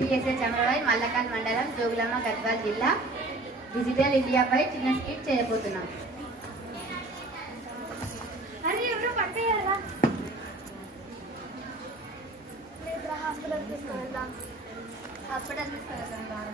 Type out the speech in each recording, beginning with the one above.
పిఎస్హెచ్ అమరావతి మల్లకాల్ మండలం జోగులాంబ గద్వాల్ జిల్లా డిజిటల్ ఇండియాపై చిన్న స్కిట్ చేయబోతున్నాం. హాస్పిటల్ తీసుకువెళ్దాం. హాస్పిటల్ తీసుకువెళ్దాం.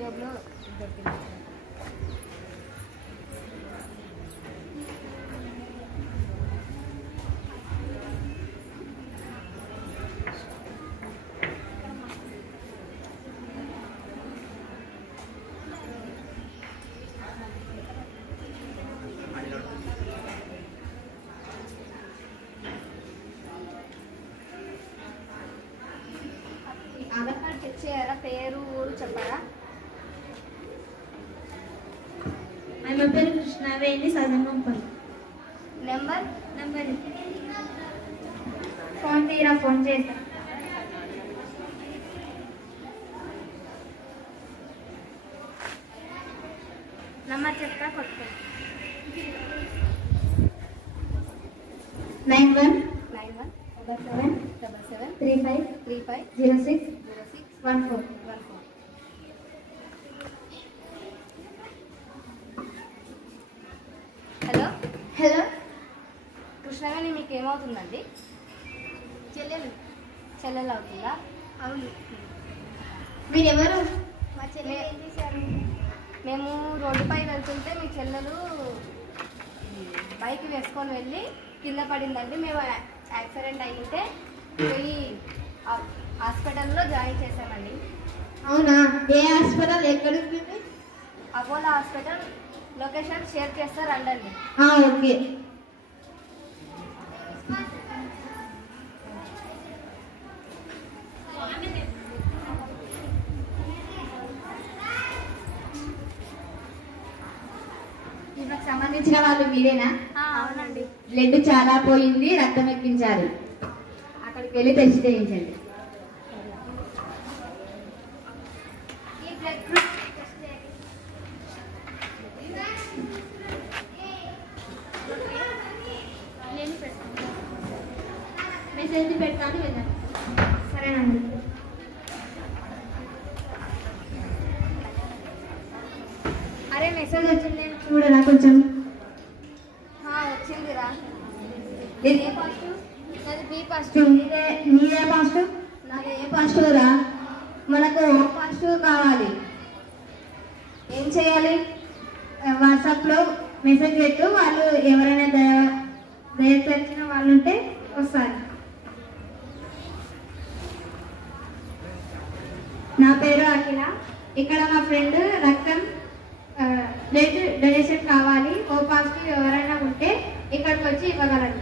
జోబులో దొరికింది. ఆధార్ కార్డ్ చెక్ చేయారా? పేరు ఊరు చెప్పారా? ఆమె పేరు కృష్ణవేణి సదంగంపల్లి. నెంబర్ ఫోన్ తీరా, ఫోన్ చేస్తా. నెంబర్ చెప్తా, కొట్టుకో. 9177350614. హలో హలో, కృష్ణవేణి, మీకు ఏమవుతుందండి? చెల్లెలు అవుతుందా? అవును. మీరెవరు? మా చెల్లెలు ఏం చేశారు? మేము రోడ్డుపై వెళ్తుంటే మీ చెల్లెలు బైక్ వేసుకొని వెళ్ళి కింద పడిందండి. మేము యాక్సిడెంట్ అయ్యింటే పోయి హాస్పిటల్లో జాయిన్ చేశామండి. అవునా? ఏ హాస్పిటల్? ఎక్కడికి? Apollo hospital. లొకేషన్ షేర్ చేస్తారు, రండి. ఓకే. దీనికి సంబంధించిన వాళ్ళు మీరేనా? అవునండి. బ్లడ్ చాలా పోయింది, రక్తం ఎక్కించాలి. అక్కడికి వెళ్ళి టెస్ట్ చేయించండి. మెసేజ్ పెడతాను, వెళ్ళండి. సరేనండి. అరే, మెసేజ్ వచ్చింది చూడరా కొంచెం. వచ్చిందిరా. ఇది ఏ పాజిటివ్? నాది బి నీదే పాజిటివ్. పాజిటివ్? నాది ఏ పాజిటివ్ రా? మనకు ఓ పాజిటివ్ కావాలి. ఏం చేయాలి? వాట్సాప్లో మెసేజ్ పెట్టు. వాళ్ళు ఎవరైనా దయ తెలిసిన వాళ్ళు ఉంటే వస్తారు. నా పేరు అఖిల. ఇక్కడ మా ఫ్రెండ్ రక్తం బ్లడ్ డొనేషన్ కావాలి. ఓ పాజిటివ్ ఎవరైనా ఉంటే ఇక్కడికి వచ్చి ఇవ్వగలరు.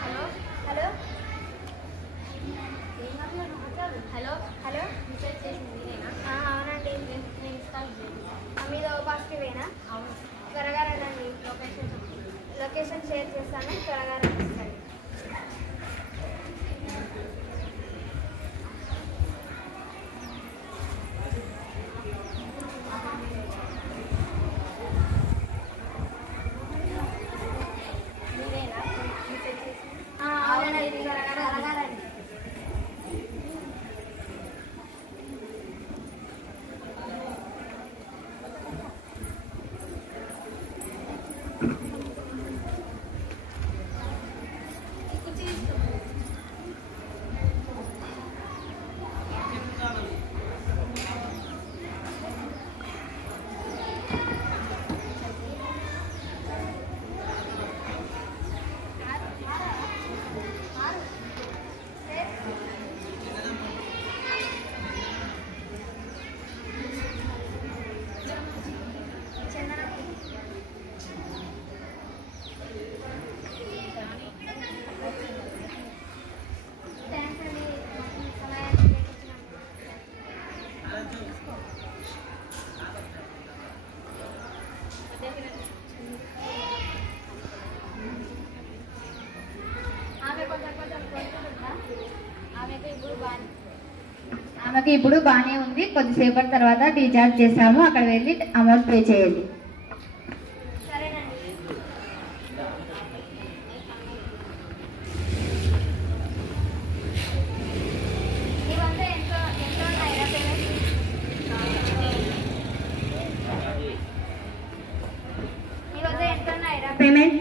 Hello hello hello hello message చేసింది నేనా? అవునండి, నేను ఇస్తాను. మీద ఓ పాజిటివేనా? అవును. త్వరగా రండి. లొకేషన్ షేర్ చేస్తాను, త్వరగా రండి. అవునండి, త్వరగా రండి. ఆమెకి ఇప్పుడు బాగానే ఉంది. కొద్దిసేపటి తర్వాత డిశ్చార్జ్ చేస్తాము. అక్కడ వెళ్ళి అమౌంట్ పే చేయాలి. సరేనండి. ఇవంతా ఎంత ఉన్నాయిరా పేమెంట్? ఇవంతా ఎంత ఉన్నాయిరా పేమెంట్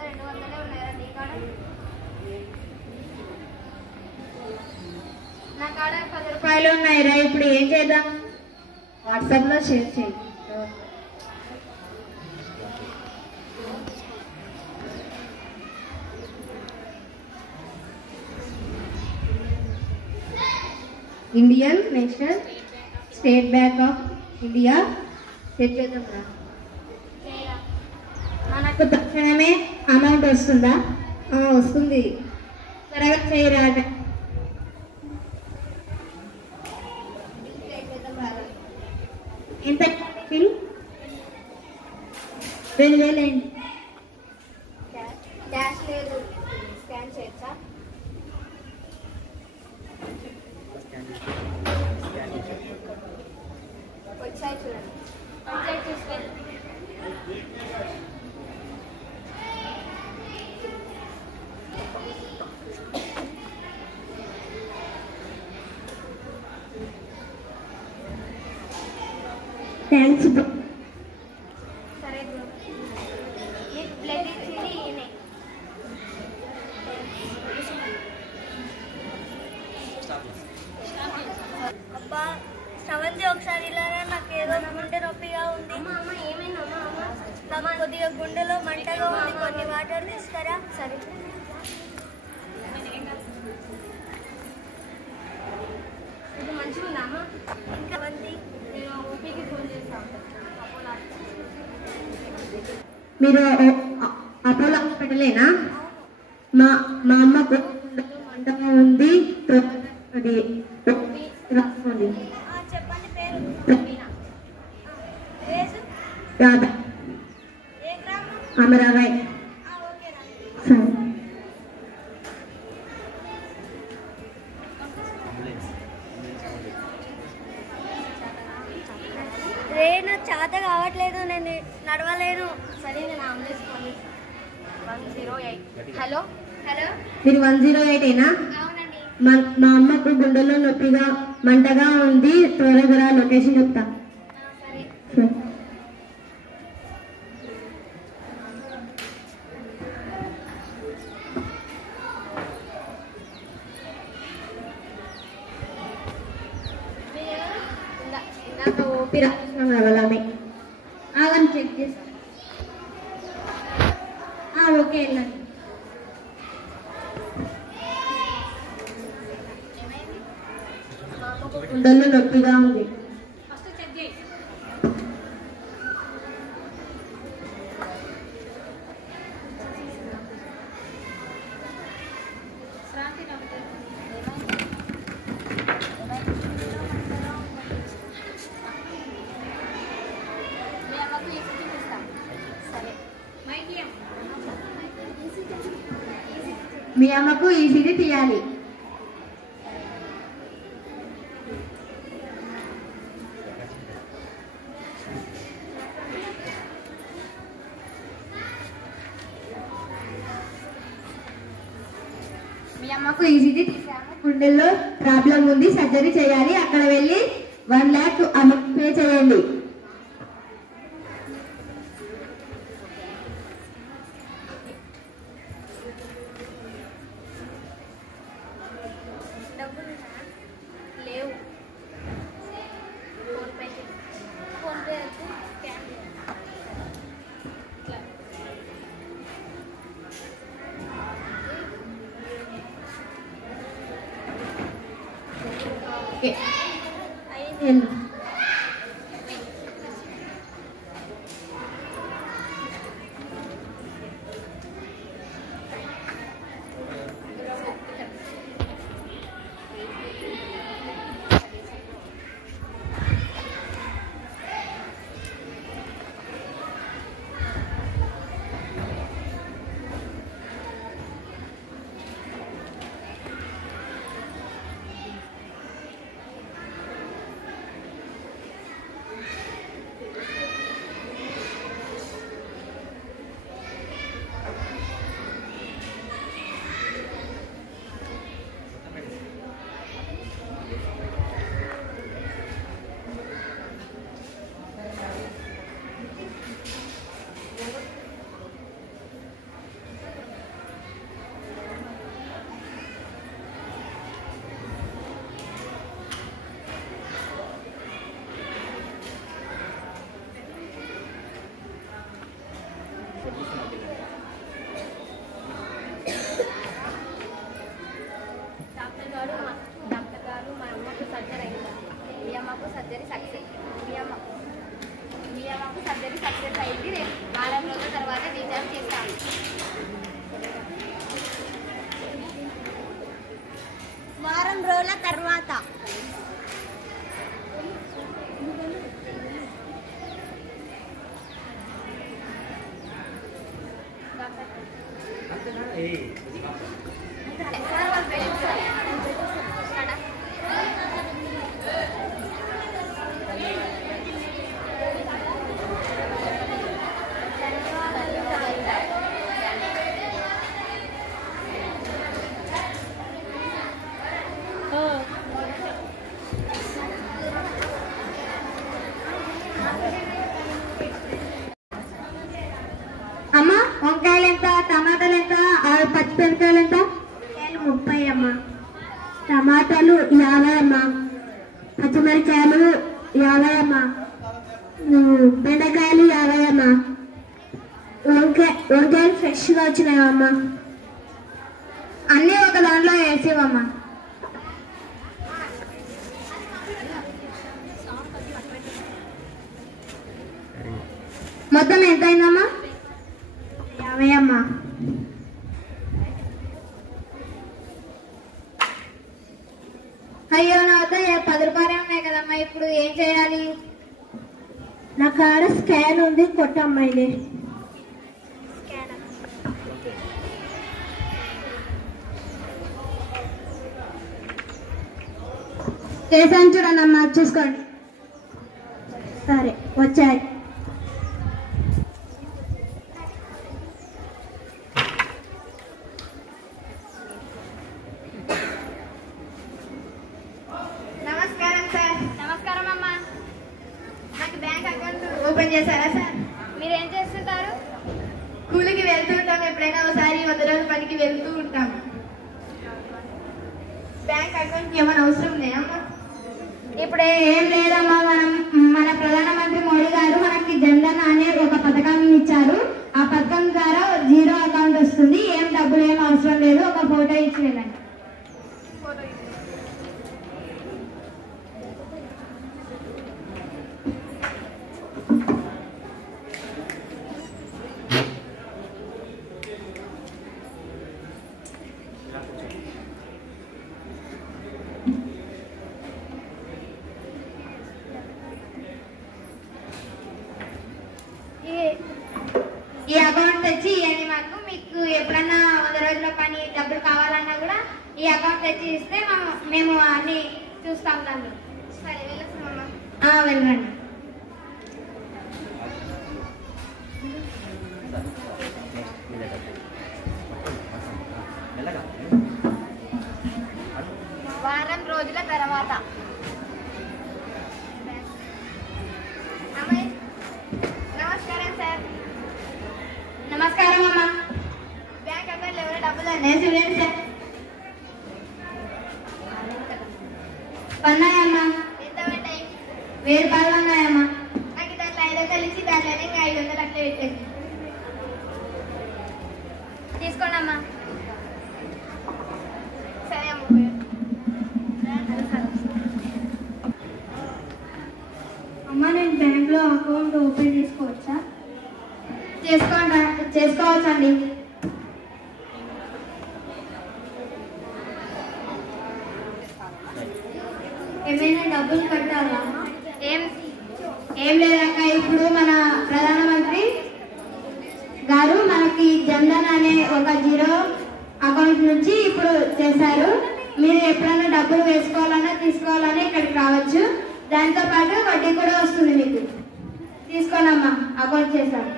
200 ఉన్నాయిరా నీ కాడ? నా కాడ 10 రూపాయలు ఉన్నాయిరా. ఇప్పుడు ఏం చేద్దాం? వాట్సాప్లో షేర్ చేయి. Indian national state bank of India set చేద్దాం రా. మనకు తక్షణమే అమౌంట్ వస్తుందా? వస్తుంది. త్వరగా చేయరా. ఎంత బిల్? 2000 అయింది. క్యాష్ లేదు, స్కాన్ చేయొచ్చా? వచ్చాయి చూడండి. వచ్చాయి చూసుకోండి. Thanks bro. సరే బ్రో. ఈ బ్లడ్ ఇచ్చింది ఈయనే. అబ్బా శ్రవంతి ఒకసారి ఇలా నాకు ఏదో గుండె నొప్పిగా ఉంది. అమ్మ ఏమైందమ్మా? కొద్దిగా గుండెలో మంటగా ఉంది. కొన్ని వాటర్ తీసుకురా. సరే. ఇది మంచిగా ఉందా అమ్మ? ఇంకా ఉంది. నేను ఓపీకి ఫోన్ చేస్తాను. మీరు అపోలో హాస్పిటలేనా? మా అమ్మకు మంటగా ఉంది. అది రాసుకోండి. చెప్పండి పేరు. ప్రవీణ. ఏజ్? రాధా. ఏ గ్రామం? అమరాబాయ్. ఓకేనా. సరే. నాకు చేత కావట్లేదు, నేను నడవలేను. సరే నేను అంబులెన్స్ ఫోన్ చేస్తాను. 108. హలో. మీరు 108 ఏనా? అవునండి. మా అమ్మకు గుండెలో నొప్పిగా మంటగా ఉంది. త్వరగా లొకేషన్ చెప్తా. సరే. సరే. ఇందాక ఓపీ రాసిన వాళ్ళమే. ఆగని చెక్ చేస్తా. ఓకే వెళ్ళండి. గుండెల్లో నొప్పిగా ఉంది. మీ అమ్మకు ఈసీజీ తీయాలి. మీ అమ్మకు ఈసీజీ తీసాము. గుండెల్లో ప్రాబ్లం ఉంది, సర్జరీ చేయాలి. అక్కడ వెళ్ళి 1 lakh అమౌంట్ పే చేయండి. లేవు. Phone pay scan okay. వెళ్ళు. రోజుల తర్వాత. అమ్మ వంకాయలు ఎంత, టమాటాలు ఎంత, పచ్చిమిరపకాయలు ఎంత? 30 అమ్మ. టమాటాలు 50 అమ్మ. పచ్చిమిరకాయలు 50 అమ్మ. బెండకాయలు 50 అమ్మ. వంకాయలు ఫ్రెష్గా వచ్చినాయమ్మ. అన్నీ ఒక దాంట్లో వేసేవమ్మా. మొత్తం ఎంత అయిందమ్మా? 50 అమ్మ. అయ్యో నా వద్ద 10 రూపాయలే ఉన్నాయి కదమ్మా, ఇప్పుడు ఏం చేయాలి? నా కాడ స్కాన్ ఉంది, కొట్టమ్మాయిని. చేసాను చూడండి అమ్మా, చూసుకోండి. సరే వచ్చాయి. నమస్కారం సార్. నమస్కారం అమ్మా. నాకు బ్యాంక్ అకౌంట్ ఓపెన్ చేశారా సార్? మీరేం చేస్తుంటారు? కూలికి వెళ్తూ ఉంటాం, ఎప్పుడైనా ఒకసారి 100 రోజుల పనికి వెళ్తూ ఉంటాం. బ్యాంక్ అకౌంట్ ఏమైనా అవసరం ఉన్నాయమ్మా? ఇప్పుడు ఏం లేదమ్మా, మన ప్రధానమంత్రి మోడీ గారు మనకి జన్ధన్ అనే ఒక పథకం ఇచ్చారు. ఆ పథకం ద్వారా 0 అకౌంట్ వస్తుంది. ఏం డబ్బులు ఏం అవసరం లేదు, ఒక ఫోటో ఇచ్చి వెళ్ళండి. ఈ అకౌంట్ తెచ్చి ఇవ్వండి మాకు. మీకు ఎప్పుడన్నా 100 రోజుల పని డబ్బులు కావాలన్నా కూడా ఈ అకౌంట్ తెచ్చి ఇస్తే మేము అన్ని చూస్తాం దాన్ని. సరే వెళ్ళొస్తామమ్మా. వెళ్ళండి. వారం రోజుల తర్వాత. నమస్కారం సార్. నమస్కారం అమ్మా. బ్యాంక్ అకౌంట్లో ఎవరో డబ్బులు నేను చూడండి సార్. ఉన్నాయమ్మా, ఎంత పడ్డాయి? 1000 రూపాయలు ఉన్నాయమ్మా. నాకు దాంట్లో 500 ఇచ్చి దాంట్లోనే ఇంకా 500 అట్లా పెట్టేసి తీసుకోండి అమ్మా. సరే అమ్మ. అమ్మ నేను బ్యాంక్లో అకౌంట్ ఓపెన్ చేసుకోవచ్చా? చేసుకోవచ్చండి. ఏమైనా డబ్బులు కట్టాలా? ఏం లేదక్క, ఇప్పుడు మన ప్రధానమంత్రి గారు మనకి జన్ధన్ అనే ఒక 0 అకౌంట్ నుంచి ఇప్పుడు చేశారు. మీరు ఎప్పుడైనా డబ్బులు వేసుకోవాలన్నా తీసుకోవాలన్నా ఇక్కడికి రావచ్చు. దాంతో పాటు వడ్డీ కూడా వస్తుంది మీకు. తీసుకోనమ్మా, అకౌంట్ చేశారు.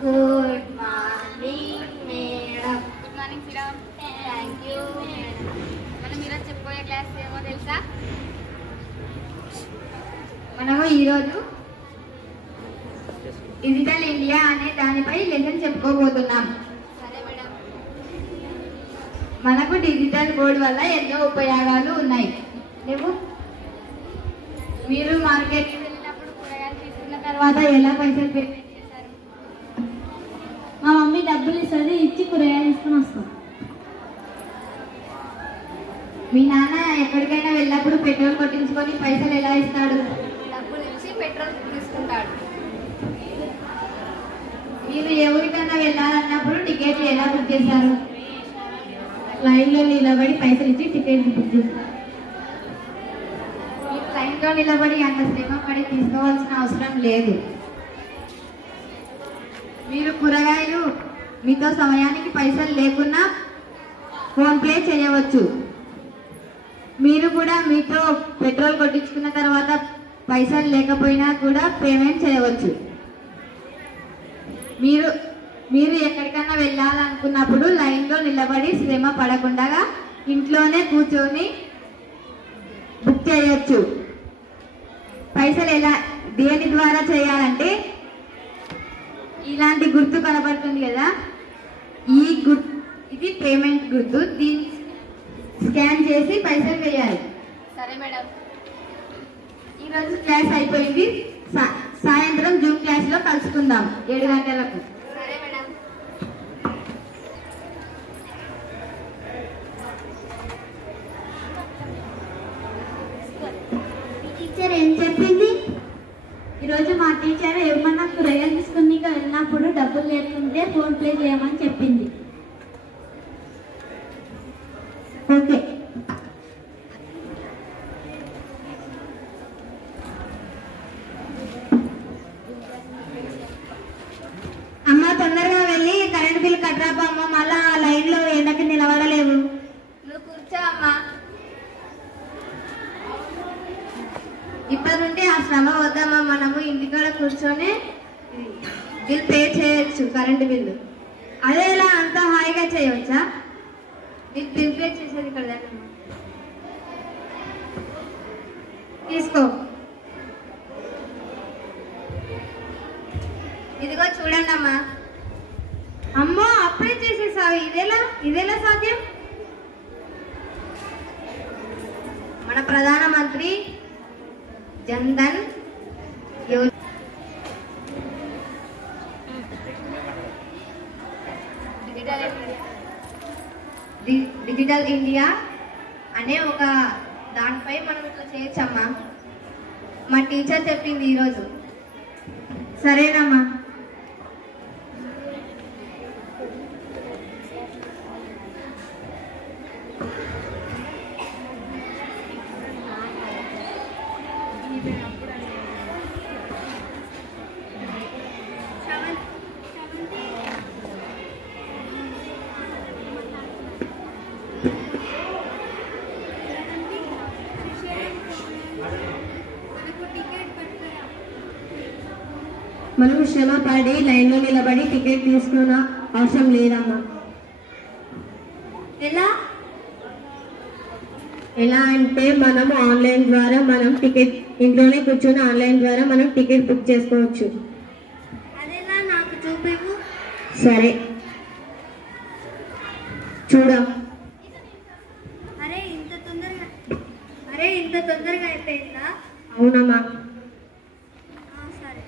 Good morning madam. Good morning Sriram. Thank you madam. మనం ఈరోజు చెప్పబోయే క్లాస్ ఏమో తెలుసా? మనము ఈరోజు డిజిటల్ ఇండియా అనే దానిపై లెసన్ చెప్పుకోబోతున్నాం. సరే మేడం. మనకు డిజిటల్ బోర్డు వల్ల ఎన్నో ఉపయోగాలు ఉన్నాయి. మీరు మార్కెట్ వెళ్ళినప్పుడు కూరగాయలు తీసుకున్న తర్వాత ఎలా పైసలు పేమెంట్ చేశారు? మా మమ్మీ డబ్బులు ఇస్తుంది, ఇచ్చి కూరగాయలు తీసుకుని వస్తాం. మీ నాన్న ఎక్కడికైనా వెళ్ళినప్పుడు పెట్రోల్ కొట్టించుకొని పైసలు ఎలా ఇస్తాడు? డబ్బులు ఇచ్చి పెట్రోల్ తీసుకుంటాడు. మీరు చేశారు? లైన్లో నిలబడి పైసలు ఇచ్చి టికెట్ బుక్ చేశారు. మీరు లైన్లో నిలబడి అంత శ్రమ పడి తీసుకోవాల్సిన అవసరం లేదు. మీరు కూరగాయలు మీతో సమయానికి పైసలు లేకున్నా ఫోన్పే చేయవచ్చు. మీరు కూడా మీతో పెట్రోల్ కొట్టించుకున్న తర్వాత పైసలు లేకపోయినా కూడా పేమెంట్ చేయవచ్చు. మీరు ఎక్కడికైనా వెళ్ళాలనుకున్నప్పుడు లైన్లో నిలబడి శ్రమ పడకుండా ఇంట్లోనే కూర్చొని బుక్ చేయొచ్చు. పైసలు దేని ద్వారా చేయాలంటే ఇలాంటి గుర్తు కనబడుతుంది కదా, ఇది పేమెంట్ గుర్తు. దీన్ని స్కాన్ చేసి పైసలు వేయాలి. సరే మేడం. ఈరోజు క్లాస్ అయిపోయింది. సాయంత్రం జూమ్ క్లాస్ లో కలుసుకుందాం 7 గంటలకు. సరే మేడం. టీచర్ ఏం చెప్పింది? ఈరోజు మా టీచర్ ఏమన్నా కూరగాయలు తీసుకుని వెళ్ళినప్పుడు డబ్బులు లేకుంటే ఫోన్ పే చేయమని చెప్పింది. ఓకే. అమ్మ తొందరగా వెళ్ళి కరెంట్ బిల్ కట్టరాపా అమ్మ, మళ్ళా లైన్ లో ఎండకి నిలబడలేవు. నువ్వు కూర్చో అమ్మా. ఇప్పటి నుండి ఆ శ్రమ వద్దామా, మనము ఇంటికాడ కూర్చొని బిల్ పే చేయొచ్చు, కరెంటు బిల్లు. అదే ఇలా అంత హాయిగా చేయవచ్చా? మీకు బిల్ పే చేసేది ఇక్కడ దగ్గర తీసుకో. ఇదిగో చూడండి అమ్మా. అమ్మో అప్పుడే చేసేసావు, ఇదేలా సాధ్యం? మన ప్రధానమంత్రి జన్ధన్ డిజిటల్ ఇండియా అనే ఒక దానిపై మనం ఇట్లా చేయొచ్చమ్మా. మా టీచర్ చెప్పింది ఈరోజు. సరేనమ్మా. మనం శ్రమ పడి లైన్లో నిలబడి టికెట్ తీసుకున్న అవసరం లేదమ్మా. ఎలా అంటే మనం ఆన్లైన్ ద్వారా మనం టికెట్ ఇంట్లోనే కూర్చొని ఆన్లైన్ ద్వారా మనం టికెట్ బుక్ చేసుకోవచ్చు. అదేలా నాకు చూపివు. సరే చూడ. అరే ఇంత తొందరగా అయిపోయిందా? అవునమ్మా. సరే.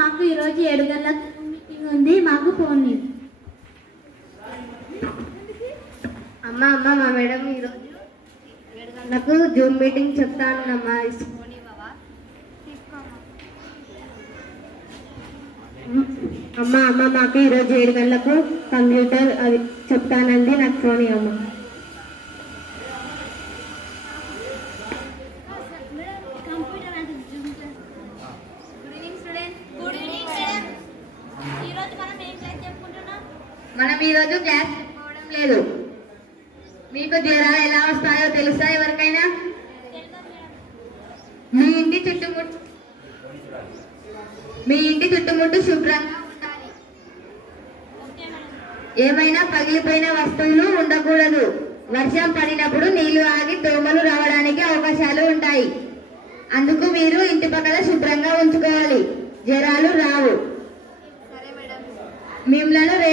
మాకు ఈరోజు 7 గంటలకు మీటింగ్ ఉంది, మాకు ఫోన్ లేదు. అమ్మ మా మేడం ఈరోజు 7 గంటలకు జూమ్ మీటింగ్ చెప్తానమ్మా. అమ్మ మాకు ఈరోజు 7 గంటలకు కంప్యూటర్ అది చెప్తానంది, నాకు ఫోన్ ఇవ్వమ్మా. మనం ఈరోజు క్లాస్ చెప్పుకోవడం లేదు. మీకు జ్వరాలు ఎలా వస్తాయో తెలుసా ఎవరికైనా? మీ ఇంటి చుట్టుముట్టు శుభ్రంగా ఉండాలి. ఏమైనా పగిలిపోయిన వస్తువులు ఉండకూడదు. వర్షం పడినప్పుడు నీళ్లు ఆగి దోమలు రావడానికి అవకాశాలు ఉంటాయి. అందుకు మీరు ఇంటి పక్కన శుభ్రంగా ఉంచుకోవాలి, జ్వరాలు రావు. మిమ్మల్ని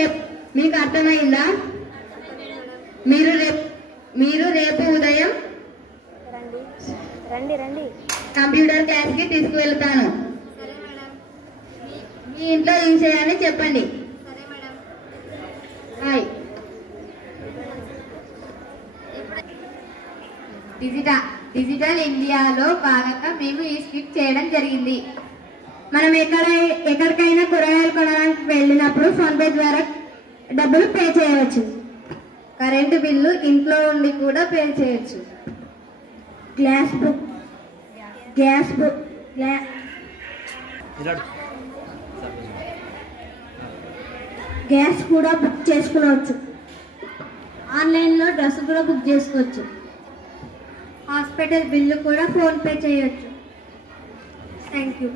మీకు అర్థమైందా? మీరు రేపు ఉదయం రండి కంప్యూటర్ క్లాస్ కి తీసుకువెళ్తాను. మీ ఇంట్లో ఈ విషయాన్ని చెప్పండి. బాయ్. డిజిటల్ ఇండియాలో భాగంగా మేము ఈ స్కిట్ చేయడం జరిగింది. మనం ఎక్కడికైనా కూరగాయలు కొనడానికి వెళ్ళినప్పుడు ఫోన్ పే ద్వారా డబ్బులు పే చేయవచ్చు. కరెంటు బిల్లు ఇంట్లో ఉండి కూడా పే చేయొచ్చు. గ్యాస్ బుక్ గ్యాస్ కూడా బుక్ చేసుకోవచ్చు. ఆన్లైన్లో డ్రెస్ కూడా బుక్ చేసుకోవచ్చు. హాస్పిటల్ బిల్లు కూడా ఫోన్పే చేయొచ్చు. Thank you.